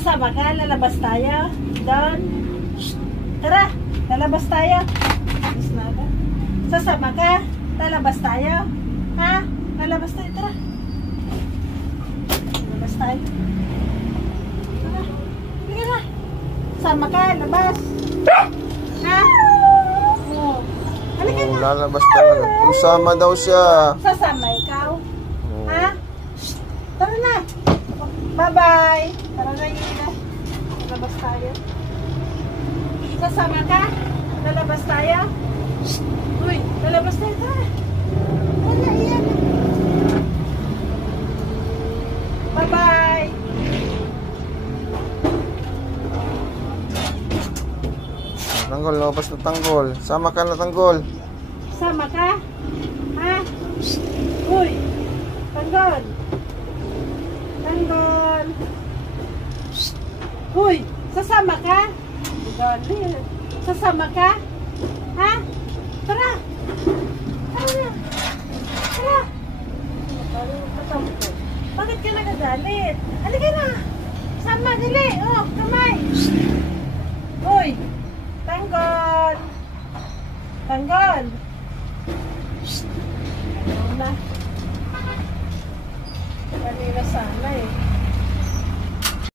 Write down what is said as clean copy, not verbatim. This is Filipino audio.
Sasama ka? Lalabas tayo? Doon? Tara, lalabas tayo. Sasama ka? Lalabas tayo? Ha? Lalabas tayo, tara. Lalabas tayo. Tara, sige na. Sama ka, labas. Ha? Oh. Halika na. Lalabas talaga. Usama daw siya. Sasama ikaw? Ha? Tara na. Bye-bye. Tara na yun na. Lalabas tayo. Sasama ka? Lalabas tayo? Uy, lalabas tayo. Tara. Tara, iyan. Bye-bye. Tanggol, lumabas na tanggol. Sama ka na tanggol. Sama ka? Ha? Uy, tanggol. Tanggol. Uy, sasama ka? Sasama ka? Ha? Tara. Tara. Tara. Bakit ka nagagalit? Halika na. Sama, dali. Oh, kamay. Uy, tanggol. Tanggol. Ano na? Kanina sana eh.